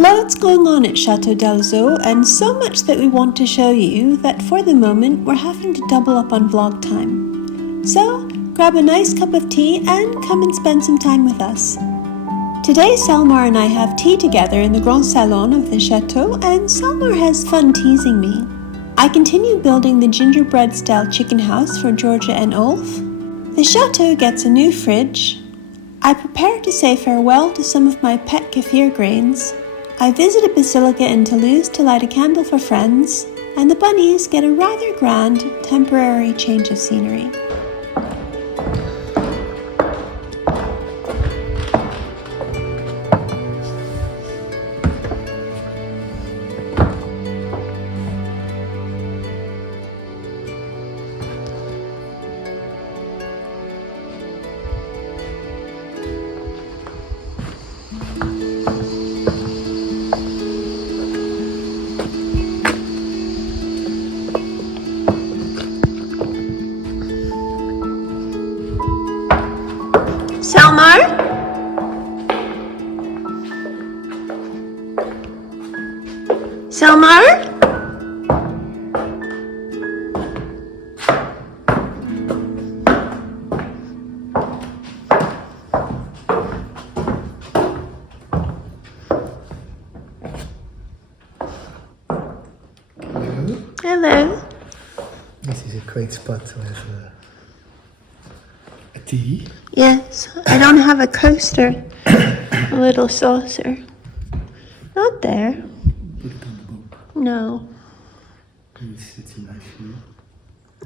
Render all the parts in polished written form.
Loads going on at Chateau d'ALZAU, and so much that we want to show you that for the moment we're having to double up on vlog time. So grab a nice cup of tea and come and spend some time with us. Today Selmar and I have tea together in the grand salon of the Chateau, and Selmar has fun teasing me. I continue building the gingerbread style chicken house for Georgia and Ulf. The Chateau gets a new fridge. I prepare to say farewell to some of my pet Kefir grains. I visited Basilica in Toulouse to light a candle for friends, and the bunnies get a rather grand temporary change of scenery. Selmar? Selmar? Hello. This is a great spot to have a tea. Yes, I don't have a coaster, a little saucer. Not there. Put it on the book. No. It's a nice view.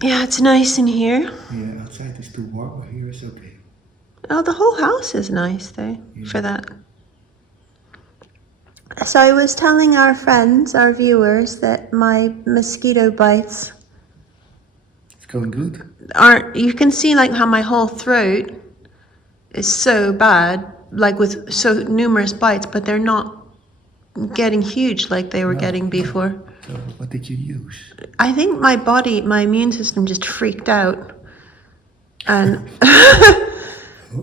Yeah, it's nice in here. Yeah, outside is too warm, but here is okay. Oh, the whole house is nice though, Yeah. for that. So I was telling our friends, our viewers, that my mosquito bites It's going good. aren't, you can see like how my whole throat is so bad, like with so numerous bites, but they're not getting huge like they were No, getting no. before. So what did you use? I think my body, my immune system just freaked out. And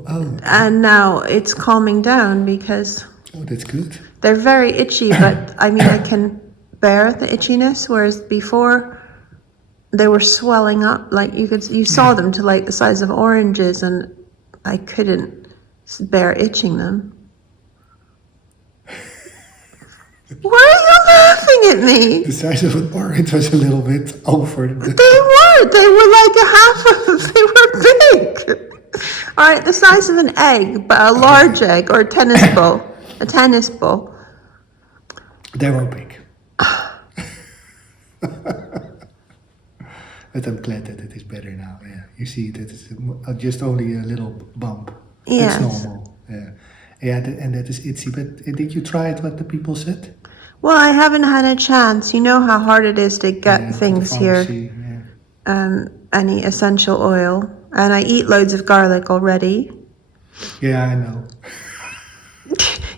Oh, and now it's calming down because that's good. they're very itchy, but I mean I can bear the itchiness, whereas before they were swelling up, like you saw them to like the size of oranges, and I couldn't bear itching them. Why are you laughing at me? The size of an orange was a little bit over. They were like a half of, they were big. All right, the size of an egg, but a large egg, or a tennis ball. A tennis ball. They were big. But I'm glad that it is better now. Yeah, you see that it's just only a little bump. Yes. That's normal. Yeah, yeah, and that is itchy. But did you try it? What the people said? Well, I haven't had a chance. You know how hard it is to get Yeah, things the here. pharmacy, yeah. Any essential oil. And I eat loads of garlic already. Yeah, I know.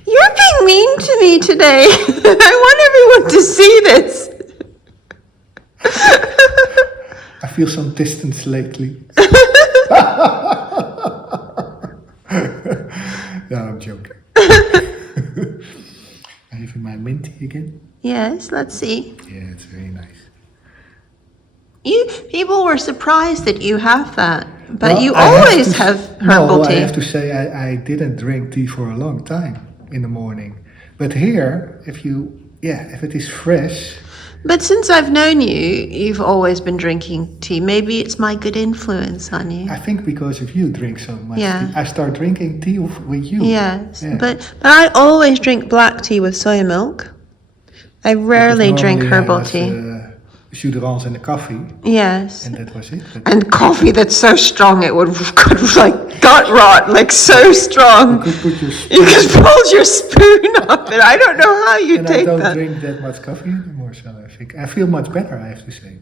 You're being mean to me today. I want everyone to see this. I feel some distance lately. No, I'm joking. I have my minty again. Yes, let's see. Yeah, it's very nice. People were surprised that you have that, but Well, you I always have herbal no, tea. I have to say I didn't drink tea for a long time in the morning. But here, if it is fresh. But since I've known you, you've always been drinking tea. Maybe it's my good influence on you. I think because of you drink so much Yeah. tea. I start drinking tea with you. Yes, Yeah. but I always drink black tea with soy milk. I rarely Because drink normally herbal I was, tea. Suderans and a coffee, Yes. and that was it. But And coffee that's so strong it would like gut rot, like so strong. you could put your spoon. You could pull your spoon up it. I don't know how you And take I don't that. drink that much coffee anymore, so I think I feel much better, I have to say.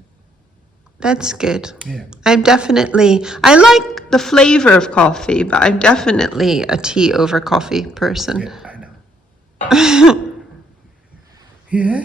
That's good. Yeah. I like the flavor of coffee, but I'm definitely a tea over coffee person. Yeah, I know. Yeah.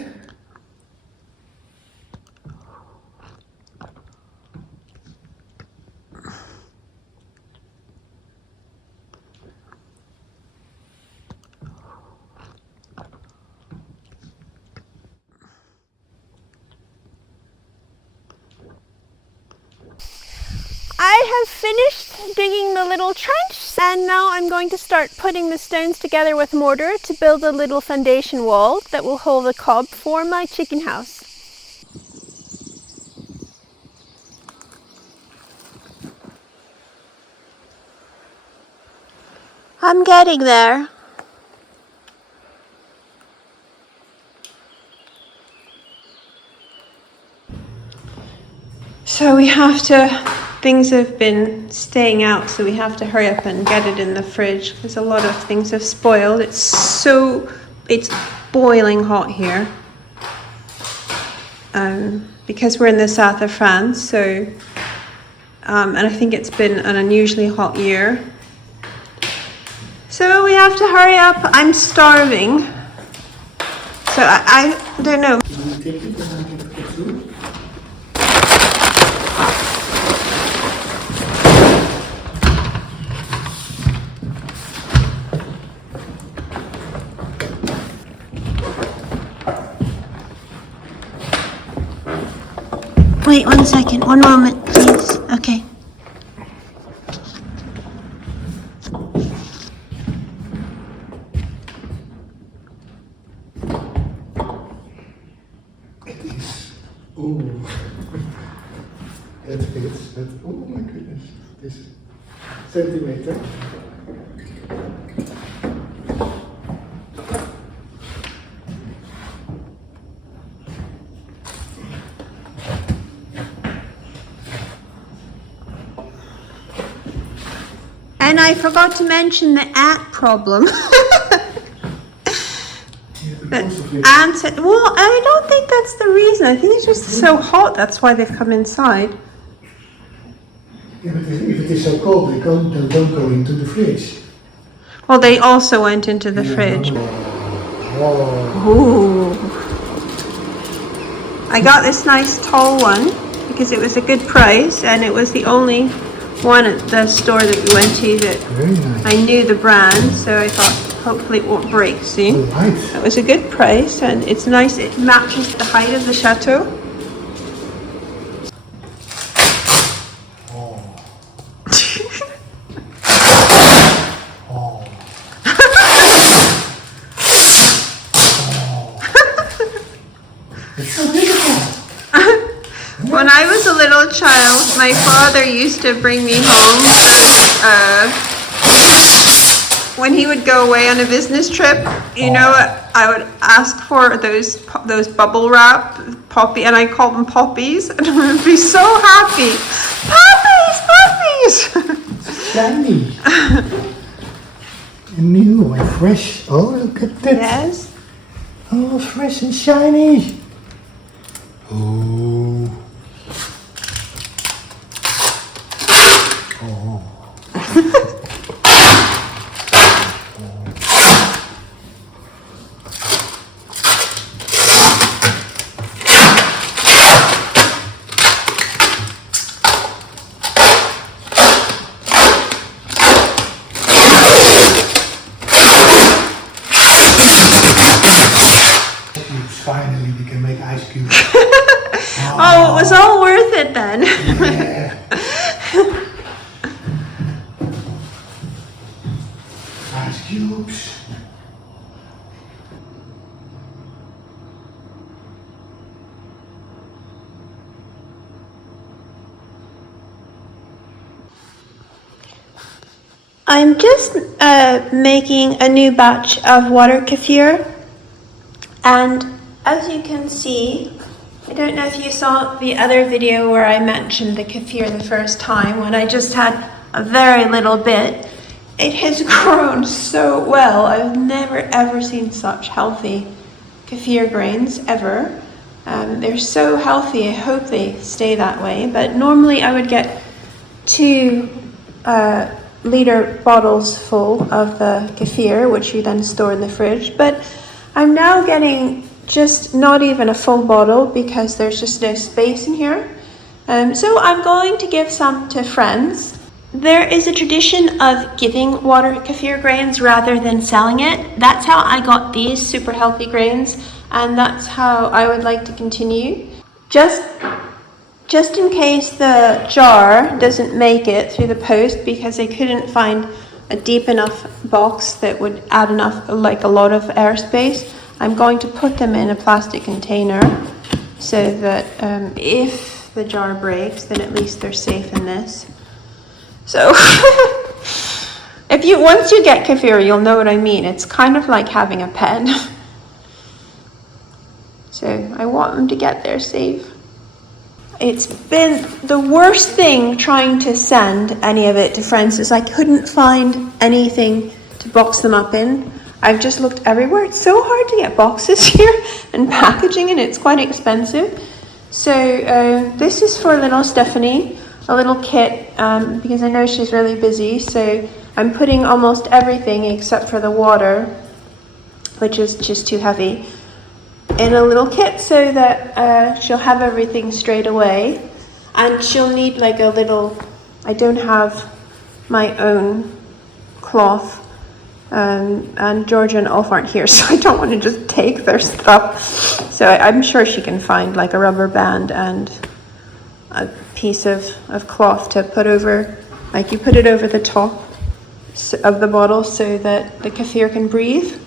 I have finished digging the little trench, and now I'm going to start putting the stones together with mortar to build a little foundation wall that will hold the cob for my chicken house. I'm getting there. So we have to, things have been staying out, so we have to hurry up and get it in the fridge because a lot of things have spoiled. It's boiling hot here. Because we're in the south of France, so, and I think it's been an unusually hot year. So we have to hurry up. I'm starving. So I don't know. Wait 1 second, 1 moment, please. Okay. Oh, that fits. That, oh my goodness, this centimeter. And I forgot to mention the ant problem. Ants, well, I don't think that's the reason. I think it's just so hot. That's why they've come inside. Yeah, but if it is so cold, they don't go into the fridge. Well, they also went into the fridge. Oh. Ooh. I got this nice tall one because it was a good price, and it was the only one at the store that we went to that Nice. I knew the brand, so I thought hopefully it won't break soon. Right. It was a good price, and it's nice. It matches the height of the chateau. Oh. Oh. It's so beautiful. When I was a little child, my father used to bring me home when he would go away on a business trip. You know, I would ask for those bubble wrap poppy, and I call them poppies, and I would be so happy. Poppies, poppies. Shiny. New and fresh. Oh, look at that. Yes. Oh, fresh and shiny. Oh. Oh. Finally, we can make ice cubes. Oh, it was all worth it then. Yeah. Ice cubes. I'm just making a new batch of water kefir, and as you can see, I don't know if you saw the other video where I mentioned the kefir the first time when I just had a very little bit. It has grown so well. I've never ever seen such healthy kefir grains ever. They're so healthy. I hope they stay that way, but normally I would get 2 liter bottles full of the kefir, which you then store in the fridge, but I'm now getting just not even a full bottle because there's just no space in here. So I'm going to give some to friends. There is a tradition of giving water kefir grains rather than selling it. That's how I got these super healthy grains, and that's how I would like to continue. Just Just in case the jar doesn't make it through the post because I couldn't find a deep enough box that would add enough, like a lot of airspace, I'm going to put them in a plastic container so that if the jar breaks, then at least they're safe in this. So once you get kefir, you'll know what I mean. It's kind of like having a pet. So I want them to get there safe. It's been the worst thing trying to send any of it to friends is I couldn't find anything to box them up in. I've just looked everywhere. It's so hard to get boxes here and packaging, and it's quite expensive. So this is for little Stephanie, a little kit, because I know she's really busy. So I'm putting almost everything except for the water, which is just too heavy, in a little kit so that she'll have everything straight away. And she'll need like a little, I don't have my own cloth, and Georgia and Ulf aren't here, so I don't want to just take their stuff. So I'm sure she can find like a rubber band and a piece of cloth to put over, like you put it over the top of the bottle so that the kefir can breathe.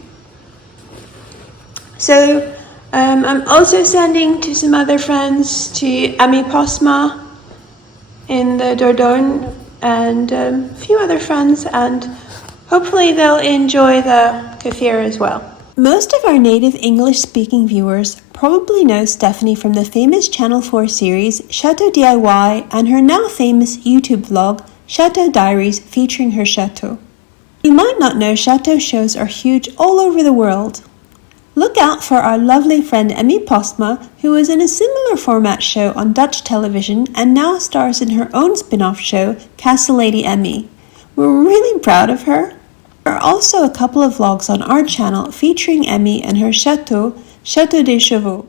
So I'm also sending to some other friends, to Emmy Postma in the Dordogne, and a few other friends, and hopefully they'll enjoy the kefir as well. Most of our native English-speaking viewers probably know Stephanie from the famous Channel 4 series Chateau DIY and her now famous YouTube vlog Chateau Diaries featuring her chateau. You might not know chateau shows are huge all over the world. Look out for our lovely friend Emmy Postma, who was in a similar format show on Dutch television and now stars in her own spin-off show, Castle Lady Emmy. We're really proud of her. There are also a couple of vlogs on our channel featuring Emmy and her chateau, Chateau des Chauvaux.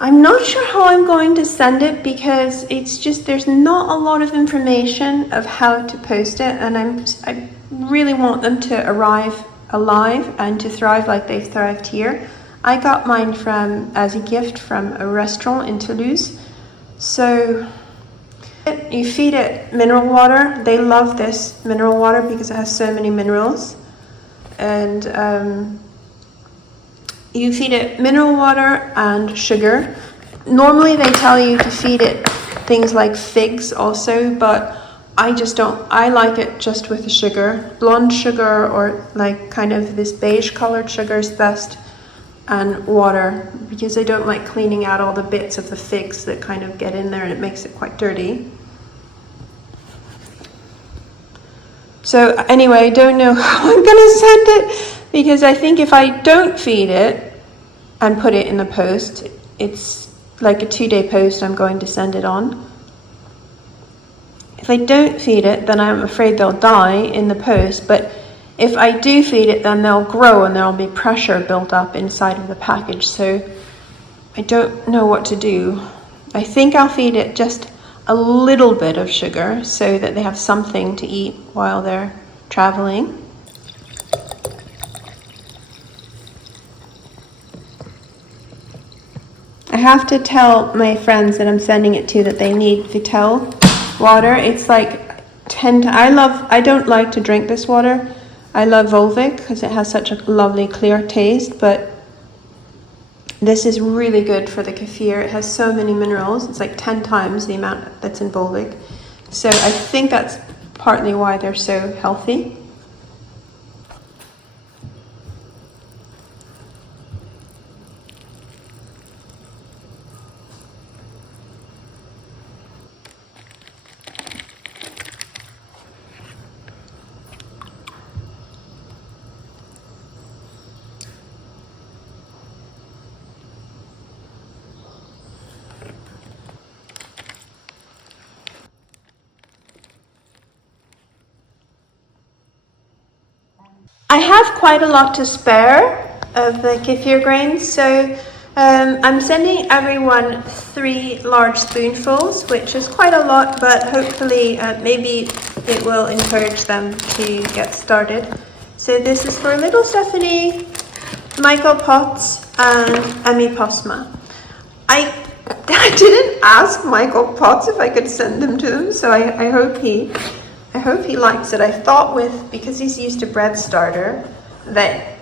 I'm not sure how I'm going to send it because it's just there's not a lot of information of how to post it, and I really want them to arrive alive and to thrive like they've thrived here. I got mine as a gift from a restaurant in Toulouse. So you feed it mineral water. They love this mineral water because it has so many minerals. And you feed it mineral water and sugar. Normally they tell you to feed it things like figs also, but I just don't. I like it just with the sugar. Blonde sugar or like kind of this beige colored sugar is best, and water, because I don't like cleaning out all the bits of the figs that kind of get in there and it makes it quite dirty. So anyway, I don't know how I'm gonna send it, because I think if I don't feed it and put it in the post, it's like a 2-day post I'm going to send it on. If I don't feed it, then I'm afraid they'll die in the post, but if I do feed it, then they'll grow and there'll be pressure built up inside of the package, so I don't know what to do. I think I'll feed it just a little bit of sugar so that they have something to eat while they're traveling. I have to tell my friends that I'm sending it to that they need Vitel water. It's like 10 I don't like to drink this water. I love Volvic because it has such a lovely clear taste, but this is really good for the kefir. It has so many minerals. It's like 10 times the amount that's in Volvic. So I think that's partly why they're so healthy. I have quite a lot to spare of the kefir grains, so I'm sending everyone 3 large spoonfuls, which is quite a lot, but hopefully maybe it will encourage them to get started. So this is for little Stephanie, Michael Potts and Emmy Postma. I didn't ask Michael Potts if I could send them to him, so I hope he likes it. I thought because he's used to bread starter, that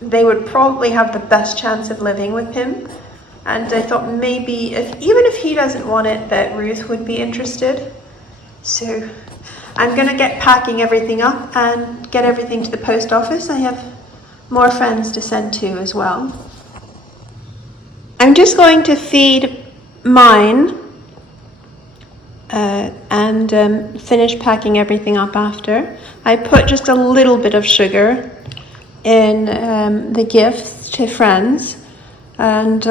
they would probably have the best chance of living with him. And I thought maybe, even if he doesn't want it, that Ruth would be interested. So I'm going to get packing everything up and get everything to the post office. I have more friends to send to as well. I'm just going to feed mine and finish packing everything up after. I put just a little bit of sugar in the gifts to friends, and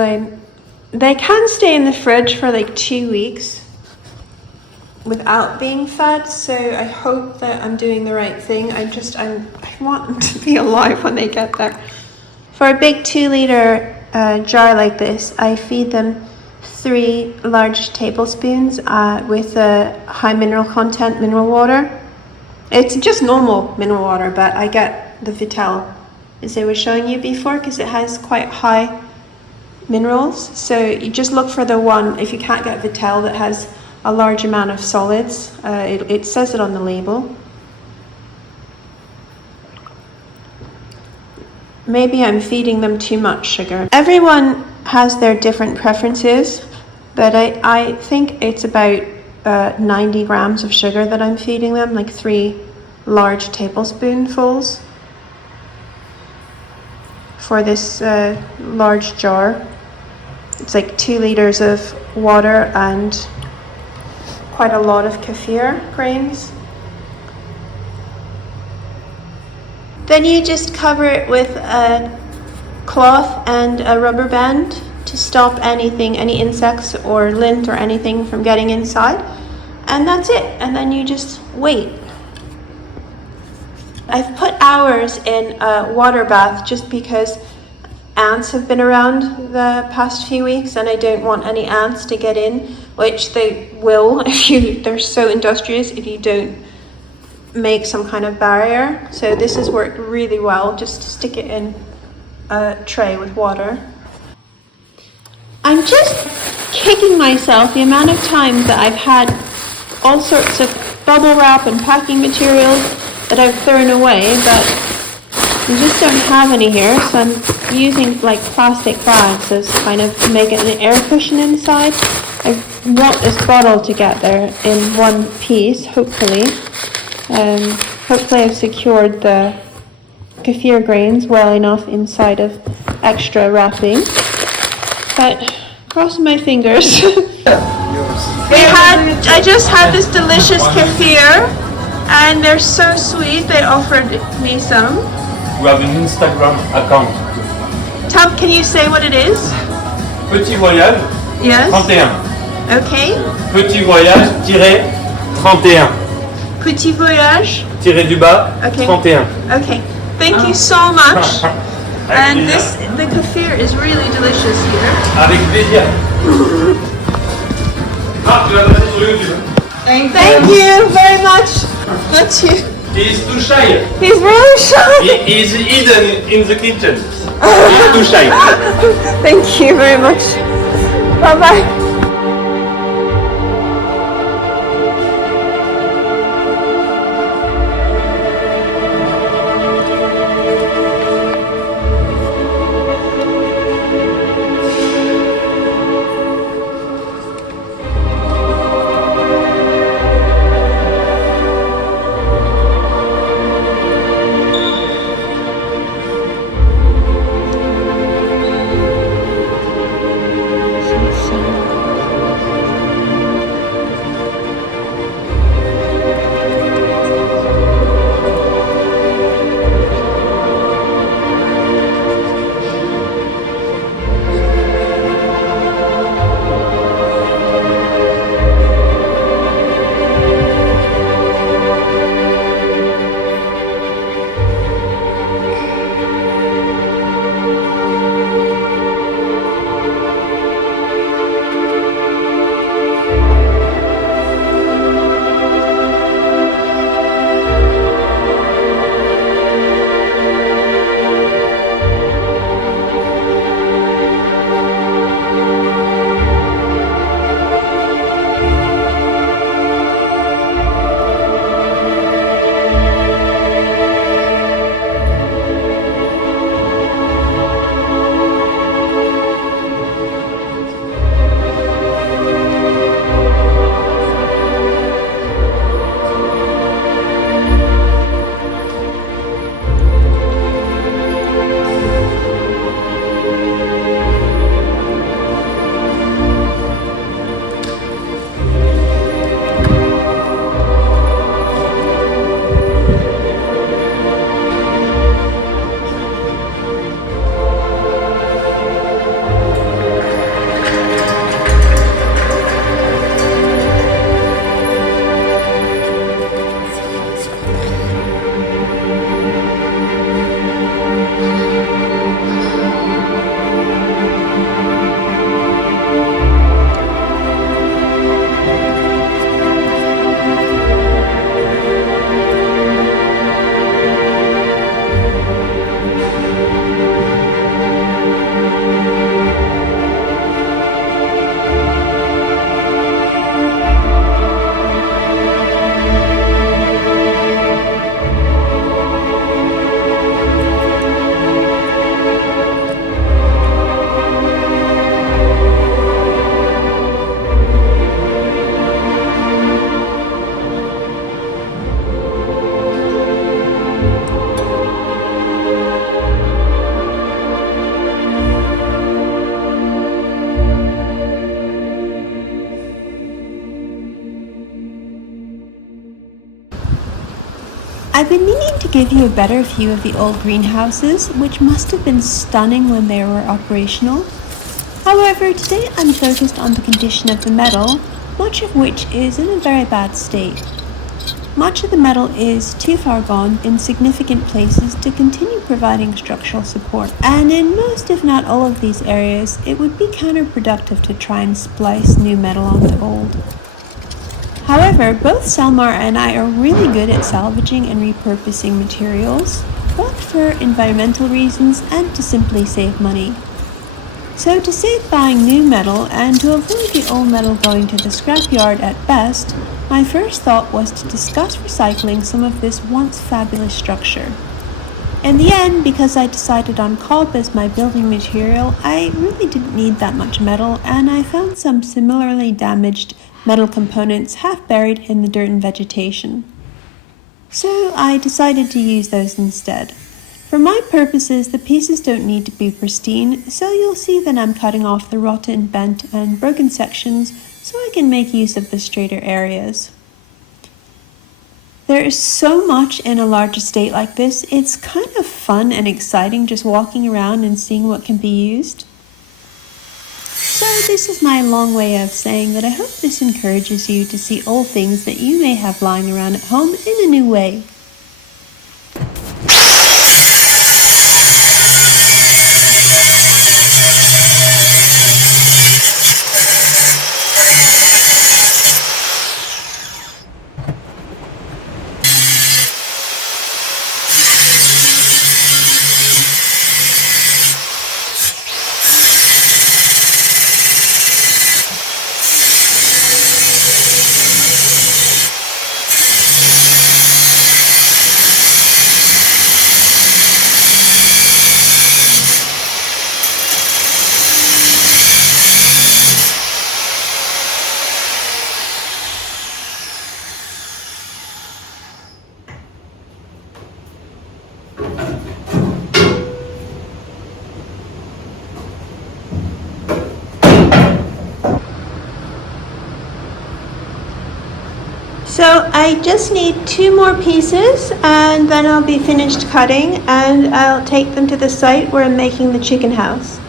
they can stay in the fridge for like 2 weeks without being fed, so I hope that I'm doing the right thing. I want them to be alive when they get there. For a big 2-liter jar like this, I feed them 3 large tablespoons with a high mineral content mineral water. It's just normal mineral water, but I get the Vital, as I was showing you before, because it has quite high minerals. So you just look for the one, if you can't get Vital, that has a large amount of solids. It says it on the label. Maybe I'm feeding them too much sugar. Everyone has their different preferences, but I think it's about 90 grams of sugar that I'm feeding them, like 3 large tablespoonfuls for this large jar. It's like 2 liters of water and quite a lot of kefir grains. Then you just cover it with a cloth and a rubber band to stop any insects or lint or anything from getting inside. And that's it. And then you just wait. I've put hours in a water bath just because ants have been around the past few weeks, and I don't want any ants to get in, which they will they're so industrious if you don't make some kind of barrier. So this has worked really well. Just stick it in a tray with water. I'm just kicking myself the amount of times that I've had all sorts of bubble wrap and packing materials that I've thrown away, but we just don't have any here, so I'm using like plastic bags as kind of to make it an air cushion inside. I want this bottle to get there in one piece, hopefully. Hopefully I've secured the kefir grains well enough inside of extra wrapping, but crossing my fingers. I just had this delicious kefir, and they're so sweet. They offered me some. We have an Instagram account. Tom, can you say what it is? Petit voyage. Yes. 31. Okay. Petit voyage tiré 31. Petit voyage. Tiré du bas. Okay. 31. Okay. Thank you so much. And the kefir is really delicious here. Avec plaisir. Ah, tu vas passer sur YouTube. Thank you very much. Bless you. He's too shy. He's really shy. He's hidden in the kitchen. He's too shy. Thank you very much. Bye bye. Saint-Sernin. need to give you a better view of the old greenhouses, which must have been stunning when they were operational. However, today I'm focused on the condition of the metal, much of which is in a very bad state. Much of the metal is too far gone in significant places to continue providing structural support, and in most if not all of these areas, it would be counterproductive to try and splice new metal onto old. However, both Selmar and I are really good at salvaging and repurposing materials, both for environmental reasons and to simply save money. So to save buying new metal and to avoid the old metal going to the scrapyard at best, my first thought was to discuss recycling some of this once fabulous structure. In the end, because I decided on cob as my building material, I really didn't need that much metal, and I found some similarly damaged metal components half buried in the dirt and vegetation. So I decided to use those instead. For my purposes, the pieces don't need to be pristine, so you'll see that I'm cutting off the rotten, bent, and broken sections so I can make use of the straighter areas. There is so much in a large estate like this, it's kind of fun and exciting just walking around and seeing what can be used. So this is my long way of saying that I hope this encourages you to see old things that you may have lying around at home in a new way. So I just need 2 more pieces and then I'll be finished cutting and I'll take them to the site where I'm making the chicken house.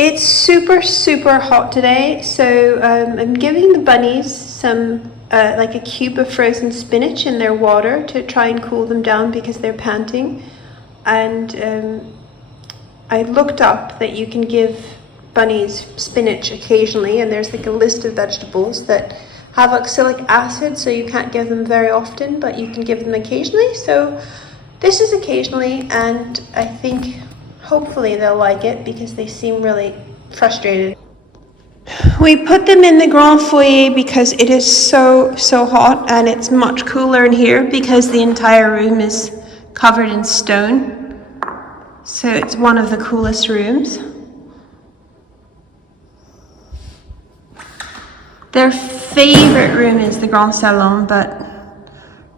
It's super hot today, so I'm giving the bunnies some like a cube of frozen spinach in their water to try and cool them down because they're panting. And I looked up that you can give bunnies spinach occasionally, and there's like a list of vegetables that have oxalic acid, so you can't give them very often, but you can give them occasionally. So this is occasionally, and I think hopefully they'll like it because they seem really frustrated. We put them in the grand foyer because it is so hot, and it's much cooler in here because the entire room is covered in stone. So it's one of the coolest rooms. Their favorite room is the grand salon, but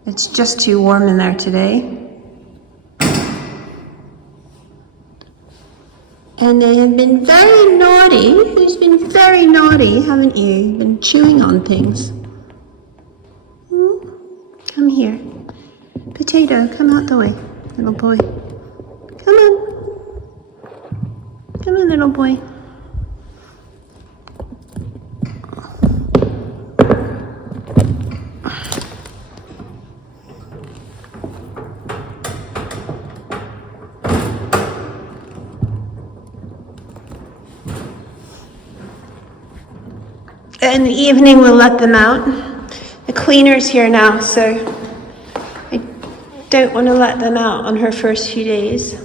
it's just too warm in there today. And they have been very naughty. You've been very naughty, haven't you? You've been chewing on things. Come here. Potato, come out the way, little boy. Come on. Come on, little boy. In the evening, we'll let them out. The cleaners here now, so I don't want to let them out on her first few days.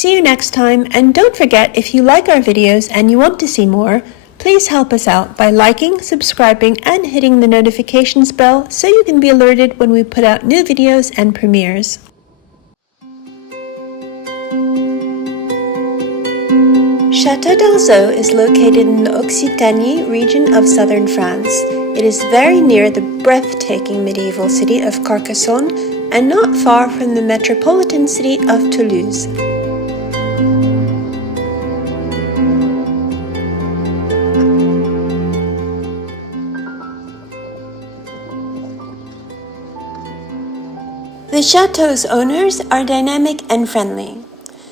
See you next time, and don't forget, if you like our videos and you want to see more, please help us out by liking, subscribing, and hitting the notifications bell so you can be alerted when we put out new videos and premieres. Chateau d'Alzau is located in the Occitanie region of southern France. It is very near the breathtaking medieval city of Carcassonne and not far from the metropolitan city of Toulouse. The Chateau's owners are dynamic and friendly.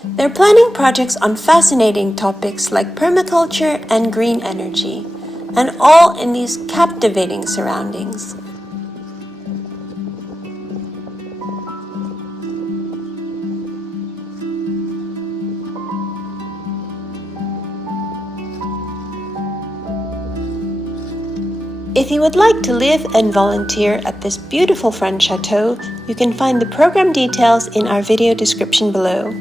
They're planning projects on fascinating topics like permaculture and green energy, and all in these captivating surroundings. If you would like to live and volunteer at this beautiful French chateau, you can find the program details in our video description below.